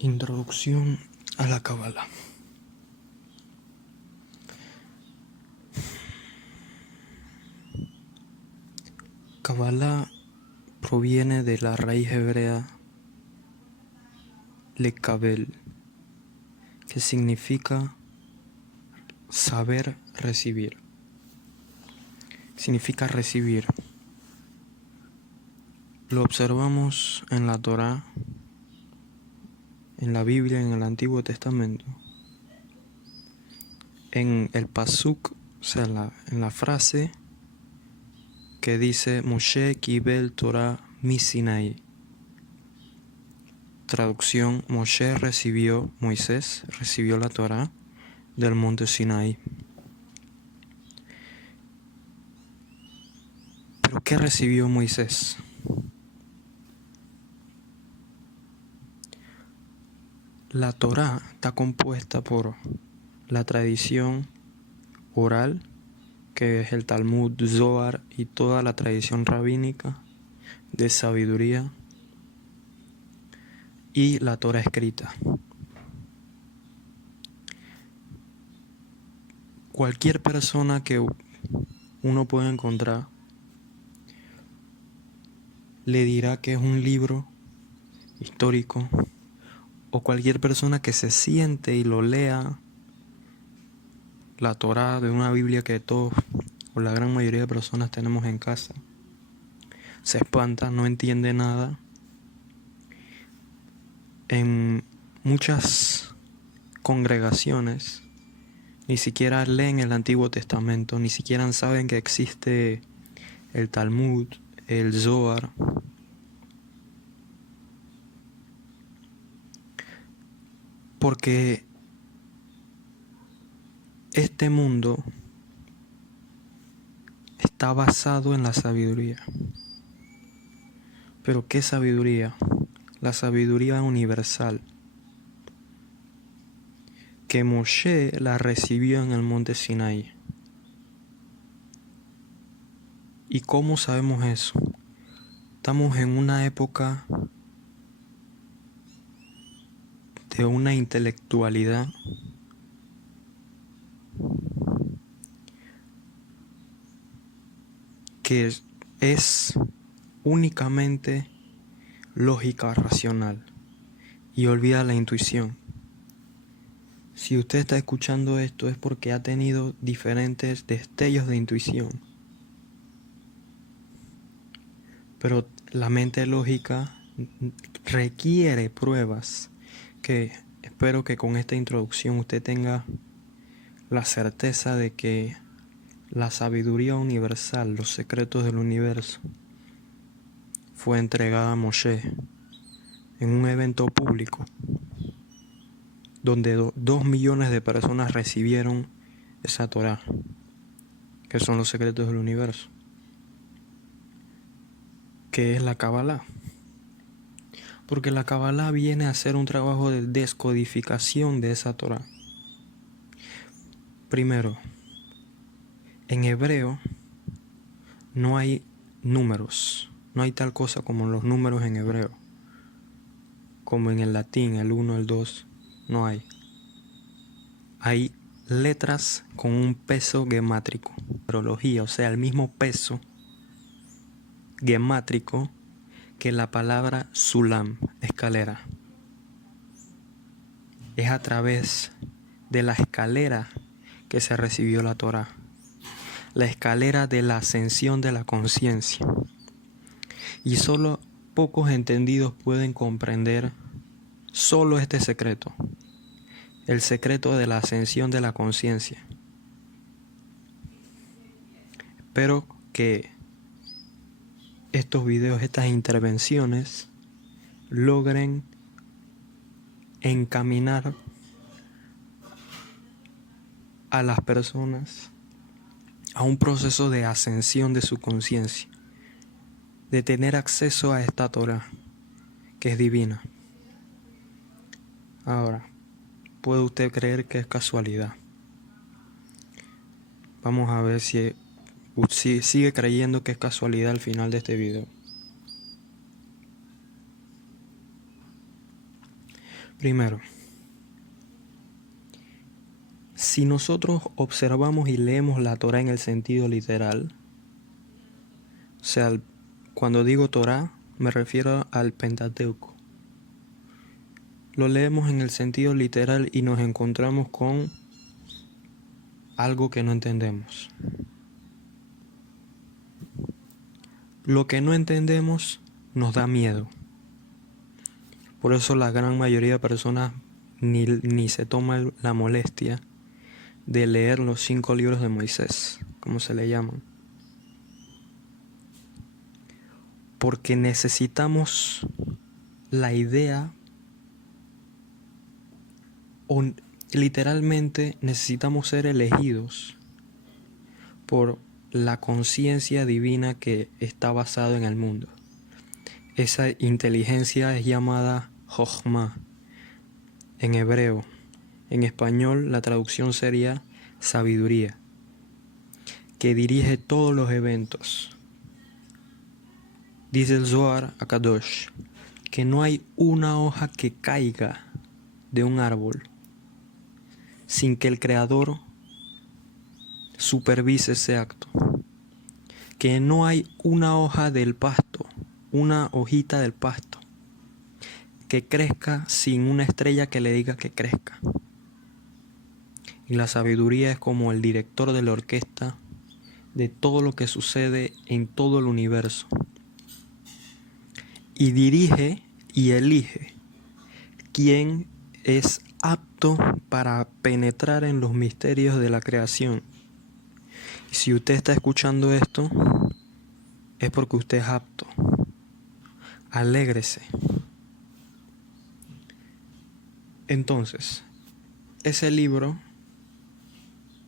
Introducción a la Cábala. Cábala proviene de la raíz hebrea lekabel, que significa saber recibir. Significa recibir. Lo observamos en la Torá, en la Biblia, en el Antiguo Testamento. En el pasuk, o sea, en la frase que dice Moshe kibel Torah mi Sinai. Traducción: Moisés recibió la Torá del monte Sinai. ¿Pero qué recibió Moisés? La Torá está compuesta por la tradición oral, que es el Talmud, Zohar y toda la tradición rabínica de sabiduría, y la Torá escrita. Cualquier persona que uno pueda encontrar le dirá que es un libro histórico, o cualquier persona que se siente y lo lea, la Torá de una Biblia que todos o la gran mayoría de personas tenemos en casa, se espanta, no entiende nada. En muchas congregaciones ni siquiera leen el Antiguo Testamento, ni siquiera saben que existe el Talmud, el Zohar. Porque este mundo está basado en la sabiduría. ¿Pero qué sabiduría? La sabiduría universal, que Moshe la recibió en el monte Sinai. ¿Y cómo sabemos eso? Estamos en una época de una intelectualidad que es únicamente lógica racional y olvida la intuición. Si usted está escuchando esto es porque ha tenido diferentes destellos de intuición. Pero la mente lógica requiere pruebas, que espero que con esta introducción usted tenga la certeza de que la sabiduría universal, los secretos del universo, fue entregada a Moshe en un evento público donde 2 millones de personas recibieron esa Torá, que son los secretos del universo, que es la Cábala. Porque la Cábala viene a hacer un trabajo de descodificación de esa Torá. Primero, en hebreo no hay números, no hay tal cosa como los números en hebreo, como en el latín, el 1, el 2, no hay. Hay letras con un peso gemátrico, numerología, o sea, el mismo peso gemátrico que la palabra sulam, escalera. Es a través de la escalera que se recibió la Torá, la escalera de la ascensión de la conciencia. Y solo pocos entendidos pueden comprender solo este secreto, el secreto de la ascensión de la conciencia. Espero que estos videos, estas intervenciones, logren encaminar a las personas a un proceso de ascensión de su conciencia, de tener acceso a esta Torá, que es divina. Ahora, ¿puede usted creer que es casualidad? Vamos a ver si sigue creyendo que es casualidad al final de este video. Primero, si nosotros observamos y leemos la Torá en el sentido literal, o sea, cuando digo Torá me refiero al Pentateuco, lo leemos en el sentido literal y nos encontramos con algo que no entendemos. Lo que no entendemos nos da miedo. Por eso la gran mayoría de personas ni se toma la molestia de leer los 5 libros de Moisés, como se le llaman. Porque necesitamos la idea, o literalmente necesitamos ser elegidos por la conciencia divina que está basada en el mundo. Esa inteligencia es llamada Jochma en hebreo. En español la traducción sería sabiduría, que dirige todos los eventos. Dice el Zohar HaKadosh que no hay una hoja que caiga de un árbol sin que el Creador supervise ese acto. Que no hay una hoja del pasto, una hojita del pasto, que crezca sin una estrella que le diga que crezca. Y la sabiduría es como el director de la orquesta de todo lo que sucede en todo el universo. Y dirige y elige quién es apto para penetrar en los misterios de la creación. Y si usted está escuchando esto, es porque usted es apto. Alégrese. Entonces, ese libro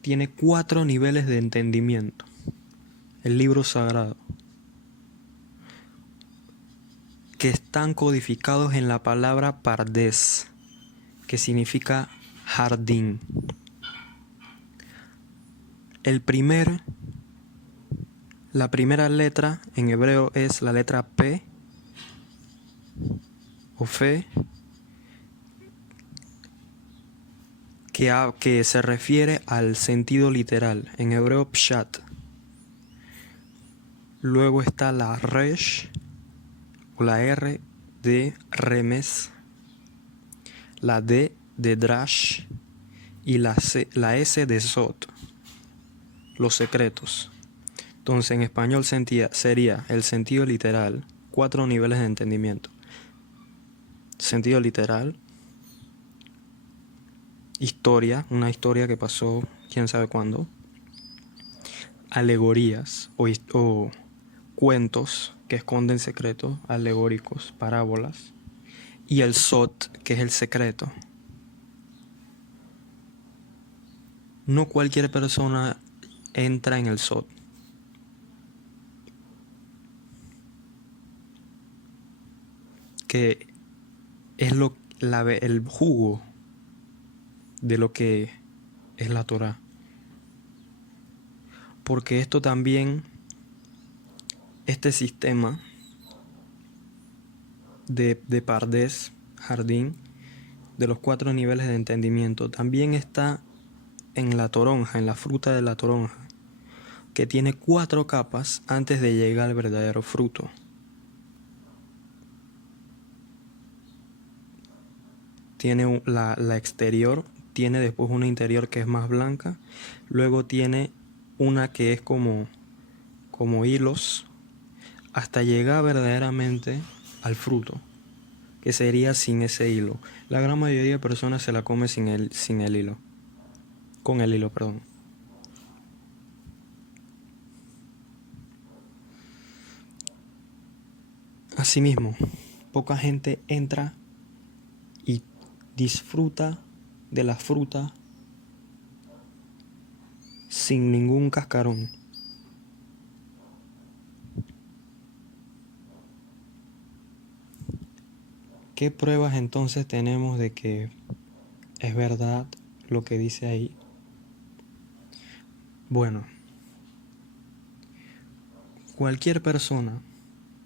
tiene 4 niveles de entendimiento. El libro sagrado, que están codificados en la palabra Pardes, que significa jardín. La primera letra en hebreo es la letra P o Fe, que se refiere al sentido literal, en hebreo Pshat. Luego está la Resh o la R de Remes, la D de Drash y la S de Sot, los secretos. Entonces en español sería el sentido literal, 4 niveles de entendimiento. Sentido literal, historia, una historia que pasó quién sabe cuándo, alegorías o cuentos que esconden secretos, alegóricos, parábolas, y el Sot, que es el secreto. No cualquier persona entra en el Sot. Que es el jugo de lo que es la Torá. Porque esto también, este sistema de Pardes, jardín, de los 4 niveles de entendimiento, también está en la toronja, en la fruta de la toronja, que tiene 4 capas antes de llegar al verdadero fruto. Tiene la exterior, tiene después una interior que es más blanca, luego tiene una que es como hilos, hasta llegar verdaderamente al fruto, que sería sin ese hilo. La gran mayoría de personas se la come sin el hilo, con el hilo, perdón. Asimismo, poca gente entra y disfruta de la fruta sin ningún cascarón. ¿Qué pruebas entonces tenemos de que es verdad lo que dice ahí? Bueno, cualquier persona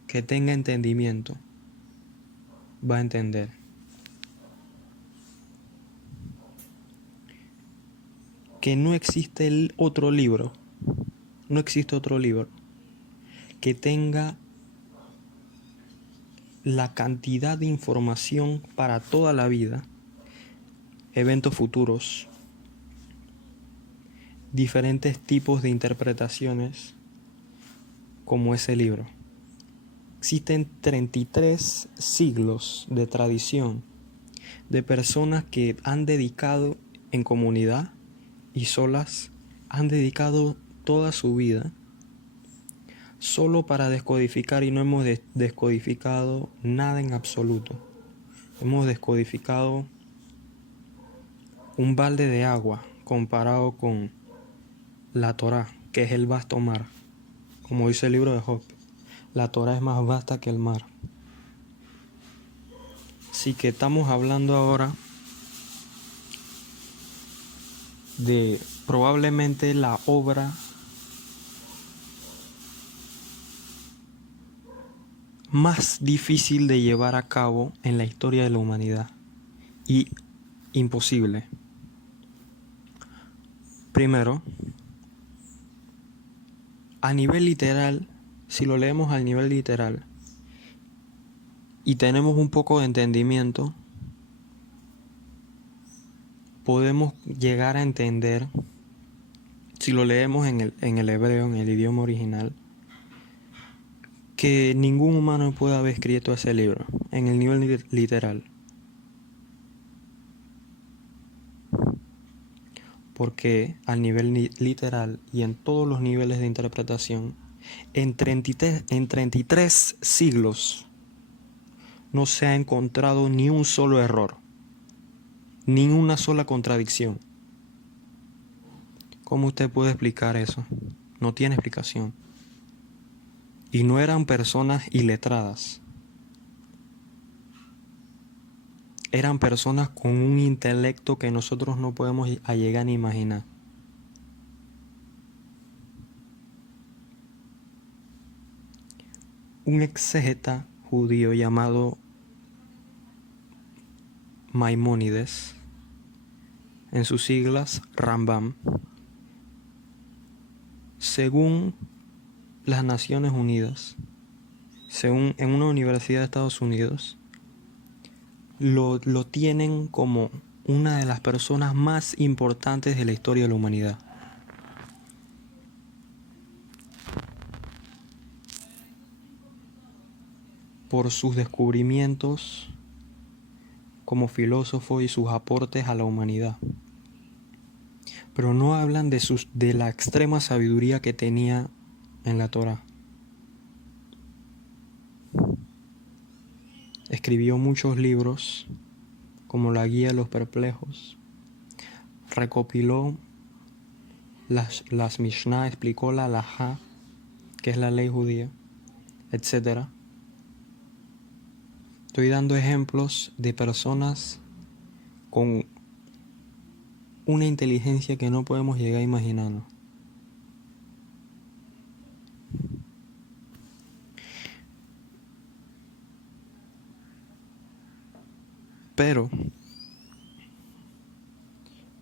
que tenga entendimiento va a entender. que no existe otro libro, no existe otro libro que tenga la cantidad de información para toda la vida, eventos futuros, diferentes tipos de interpretaciones como ese libro. Existen 33 siglos de tradición de personas que han dedicado en comunidad y solas, han dedicado toda su vida solo para descodificar, y no hemos descodificado nada en absoluto. Hemos descodificado un balde de agua comparado con la Torá, que es el vasto mar. Como dice el libro de Job, la Torá es más vasta que el mar. Así que estamos hablando ahora de probablemente la obra más difícil de llevar a cabo en la historia de la humanidad y imposible. Primero, a nivel literal, si lo leemos al nivel literal y tenemos un poco de entendimiento, podemos llegar a entender, si lo leemos en el hebreo, en el idioma original, que ningún humano puede haber escrito ese libro en el nivel literal. Porque al nivel literal y en todos los niveles de interpretación, en 33 siglos no se ha encontrado ni un solo error, ni una sola contradicción. ¿Cómo usted puede explicar eso? No tiene explicación. Y no eran personas iletradas. Eran personas con un intelecto que nosotros no podemos llegar ni imaginar. Un exégeta judío llamado Maimónides, en sus siglas Rambam, según las Naciones Unidas, según en una universidad de Estados Unidos, lo tienen como una de las personas más importantes de la historia de la humanidad. Por sus descubrimientos como filósofo y sus aportes a la humanidad. Pero no hablan de la extrema sabiduría que tenía en la Torá. Escribió muchos libros, como la Guía de los Perplejos. Recopiló las Mishnah, explicó la Halajá, que es la ley judía, etc. Estoy dando ejemplos de personas con una inteligencia que no podemos llegar a imaginarnos. Pero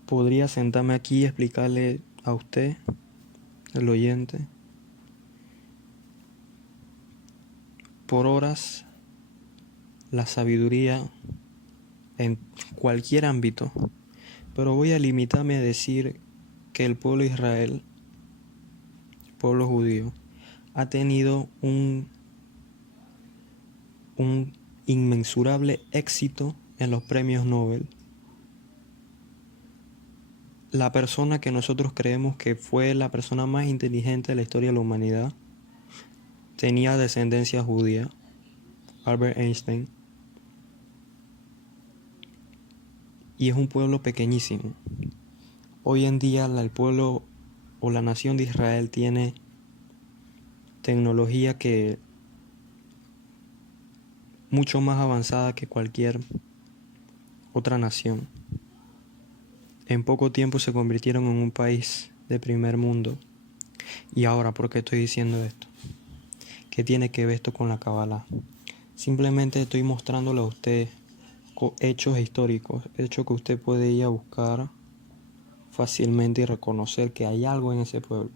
podría sentarme aquí y explicarle a usted, el oyente, por horas la sabiduría en cualquier ámbito. Pero voy a limitarme a decir que el pueblo de Israel, el pueblo judío, ha tenido un inmensurable éxito en los premios Nobel. La persona que nosotros creemos que fue la persona más inteligente de la historia de la humanidad tenía descendencia judía, Albert Einstein, y es un pueblo pequeñísimo. Hoy en día el pueblo o la nación de Israel tiene tecnología que mucho más avanzada que cualquier otra nación. En poco tiempo se convirtieron en un país de primer mundo. Y ahora, ¿por qué estoy diciendo esto? ¿Qué tiene que ver esto con la Kabbalah? Simplemente estoy mostrándole a usted hechos históricos, hechos que usted puede ir a buscar fácilmente y reconocer que hay algo en ese pueblo.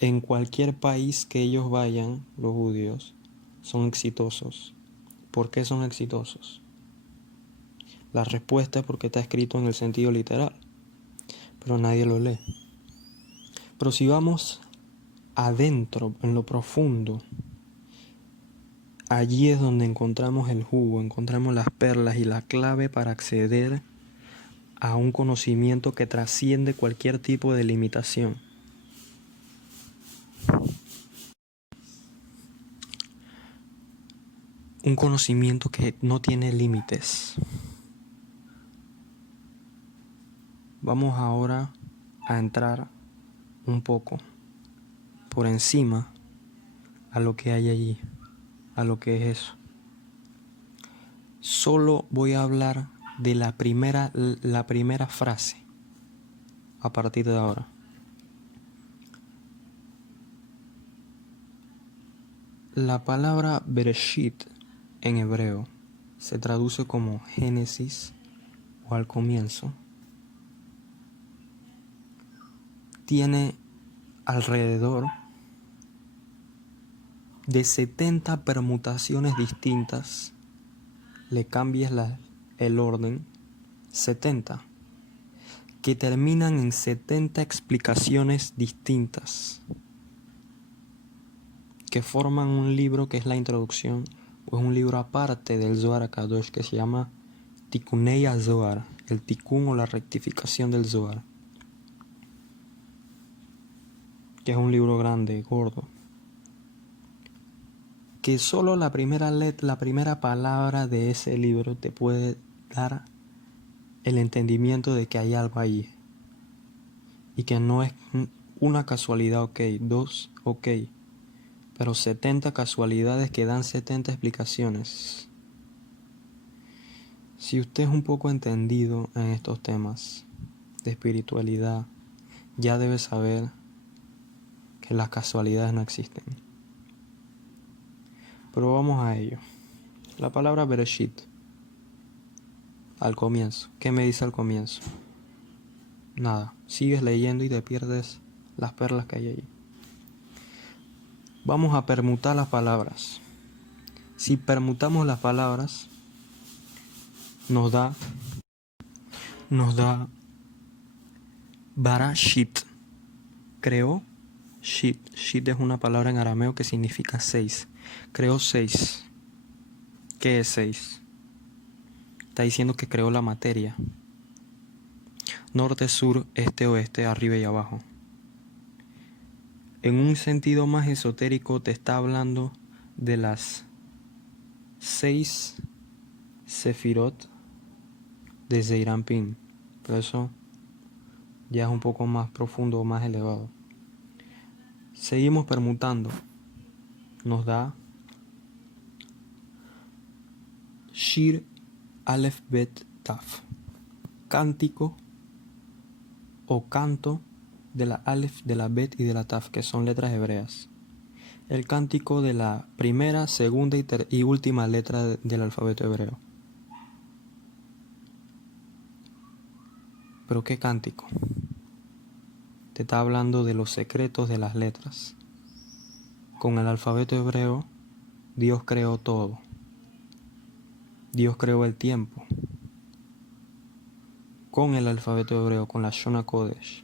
En cualquier país que ellos vayan, los judíos, son exitosos. ¿Por qué son exitosos? La respuesta es porque está escrito en el sentido literal, pero nadie lo lee. Pero si vamos adentro, en lo profundo, allí es donde encontramos el jugo, encontramos las perlas y la clave para acceder a un conocimiento que trasciende cualquier tipo de limitación. Un conocimiento que no tiene límites. Vamos ahora a entrar un poco por encima a lo que hay allí, a lo que es eso. Solo voy a hablar de la primera frase a partir de ahora. La palabra Bereshit en hebreo se traduce como Génesis o al comienzo. Tiene alrededor de 70 permutaciones distintas. Le cambies el orden, 70, que terminan en 70 explicaciones distintas, que forman un libro que es la introducción, o es un libro aparte del Zohar HaKadosh que se llama Tikkunei HaZohar, el Tikkun o la rectificación del Zohar, que es un libro grande, gordo, que solo la primera palabra de ese libro te puede dar el entendimiento de que hay algo ahí y que no es una casualidad, ok, dos, ok, pero 70 casualidades que dan 70 explicaciones. Si usted es un poco entendido en estos temas de espiritualidad, ya debe saber que las casualidades no existen. Pero vamos a ello. La palabra Bereshit, al comienzo. ¿Qué me dice al comienzo? Nada. Sigues leyendo y te pierdes las perlas que hay ahí. Vamos a permutar las palabras. Si permutamos las palabras, nos da Barashit. Creó Shit. Shit es una palabra en arameo que significa 6. Creó 6. ¿Qué es 6? Está diciendo que creó la materia. Norte, sur, este, oeste, arriba y abajo. En un sentido más esotérico te está hablando de las 6 sefirot de Zeirampin. Pero eso ya es un poco más profundo o más elevado. Seguimos permutando. Nos da Shir Aleph Bet Taf. Cántico o canto de la Aleph, de la Bet y de la Taf, que son letras hebreas. El cántico de la primera, segunda y última letra del alfabeto hebreo. ¿Pero qué cántico? Te está hablando de los secretos de las letras. Con el alfabeto hebreo, Dios creó todo. Dios creó el tiempo. Con el alfabeto hebreo, con la Shona Kodesh.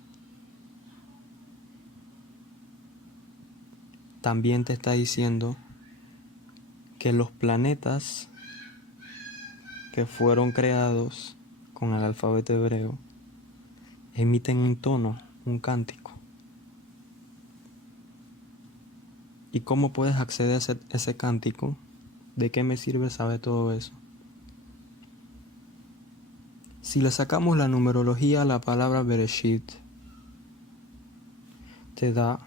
También te está diciendo que los planetas que fueron creados con el alfabeto hebreo emiten un tono, un cántico. ¿Y cómo puedes acceder a ese cántico? ¿De qué me sirve saber todo eso? Si le sacamos la numerología a la palabra Bereshit, te da,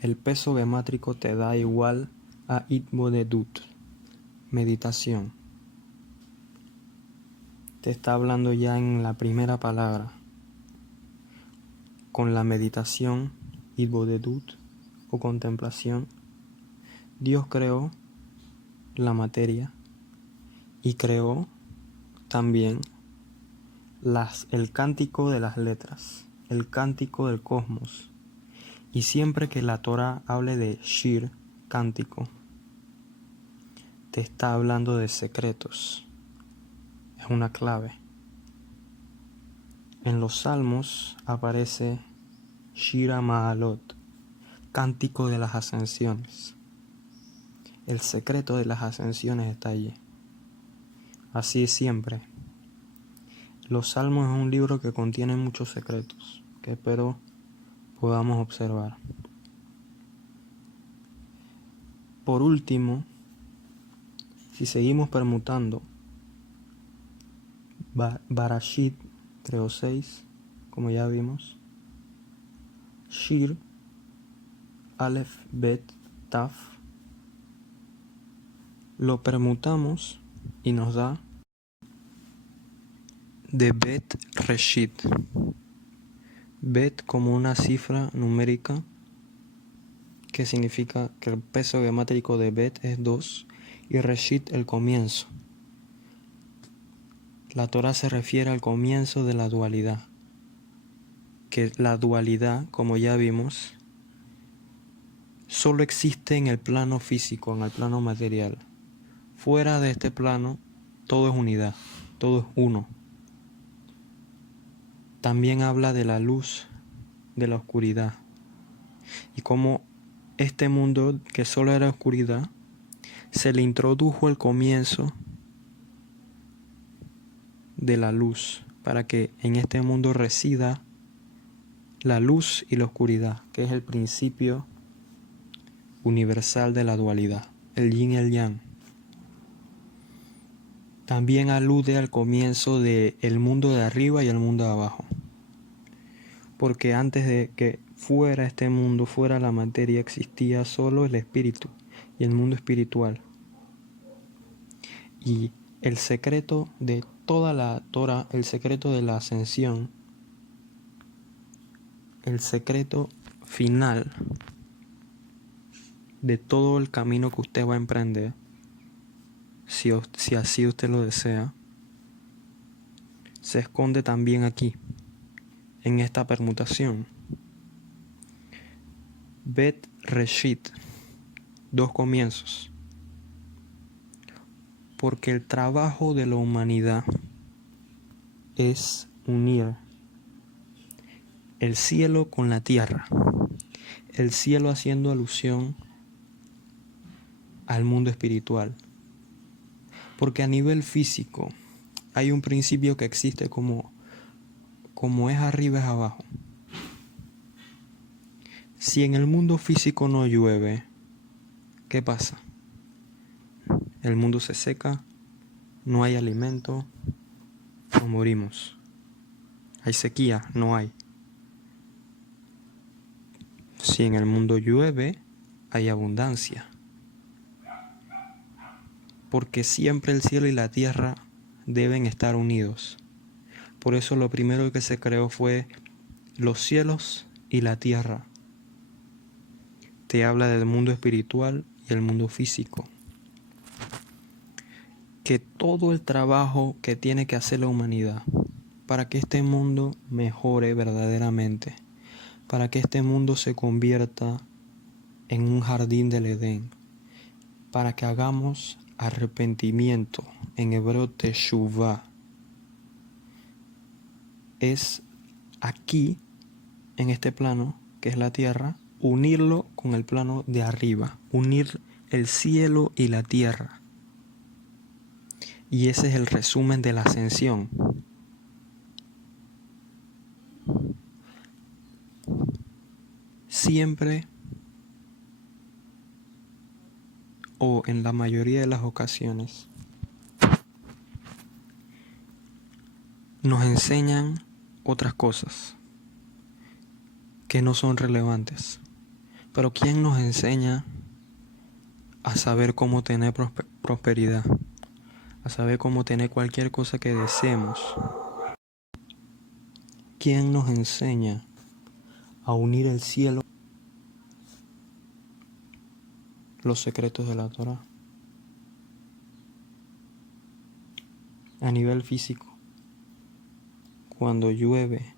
el peso gemátrico te da igual a Itbodedut, meditación. Te está hablando ya en la primera palabra. Con la meditación, Itbodedut o contemplación, Dios creó la materia y creó también el cántico de las letras, el cántico del cosmos. Y siempre que la Torá hable de Shir, cántico, te está hablando de secretos. Es una clave. En los Salmos aparece Shira Ma'alot, cántico de las ascensiones. El secreto de las ascensiones está allí. Así es siempre. Los Salmos es un libro que contiene muchos secretos que espero podamos observar. Por último, si seguimos permutando Barashit, creo 6, como ya vimos, Shir, Aleph, Bet, Taf, lo permutamos y nos da de Bet Reshit. Bet como una cifra numérica que significa que el peso geométrico de Bet es 2 y Reshit el comienzo. La Torá se refiere al comienzo de la dualidad, que la dualidad, como ya vimos, solo existe en el plano físico, en el plano material. Fuera de este plano, todo es unidad, todo es uno. También habla de la luz, de la oscuridad, y cómo este mundo que solo era oscuridad, se le introdujo el comienzo de la luz, para que en este mundo resida la luz y la oscuridad, que es el principio universal de la dualidad, el yin y el yang. También alude al comienzo del mundo de arriba y el mundo de abajo, porque antes de que fuera este mundo, fuera la materia, existía solo el espíritu y el mundo espiritual. Y el secreto de toda la Torah, el secreto de la ascensión, el secreto final de todo el camino que usted va a emprender, si así usted lo desea, se esconde también aquí, en esta permutación. Bet Reshit, 2 comienzos. Porque el trabajo de la humanidad es unir el cielo con la tierra. El cielo haciendo alusión al mundo espiritual. Porque a nivel físico hay un principio que existe como es arriba es abajo. Si en el mundo físico no llueve, ¿qué pasa? El mundo se seca, no hay alimento, nos morimos. Hay sequía, no hay. Si en el mundo llueve, hay abundancia. Porque siempre el cielo y la tierra deben estar unidos. Por eso lo primero que se creó fue los cielos y la tierra. Te habla del mundo espiritual y el mundo físico. Que todo el trabajo que tiene que hacer la humanidad para que este mundo mejore verdaderamente, para que este mundo se convierta en un jardín del Edén, para que hagamos arrepentimiento, en hebreo teshuvah, es aquí, en este plano, que es la tierra, unirlo con el plano de arriba, unir el cielo y la tierra. Y ese es el resumen de la ascensión. Siempre, o en la mayoría de las ocasiones, nos enseñan otras cosas que no son relevantes. Pero ¿quién nos enseña a saber cómo tener prosperidad? A saber cómo tener cualquier cosa que deseemos. ¿Quién nos enseña a unir el cielo, los secretos de la Torah? A nivel físico. cuando llueve,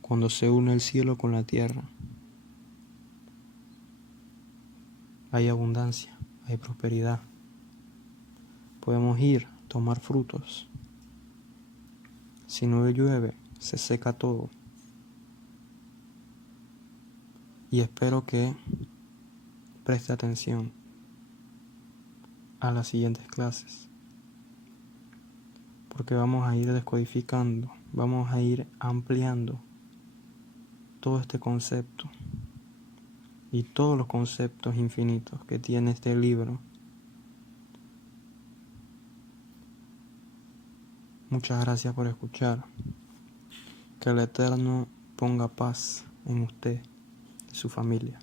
cuando se une el cielo con la tierra, hay abundancia, hay prosperidad. Podemos ir, tomar frutos. Si no llueve, se seca todo. Y espero que preste atención a las siguientes clases, porque vamos a ir descodificando, vamos a ir ampliando todo este concepto y todos los conceptos infinitos que tiene este libro. Muchas gracias por escuchar. Que el Eterno ponga paz en usted y su familia.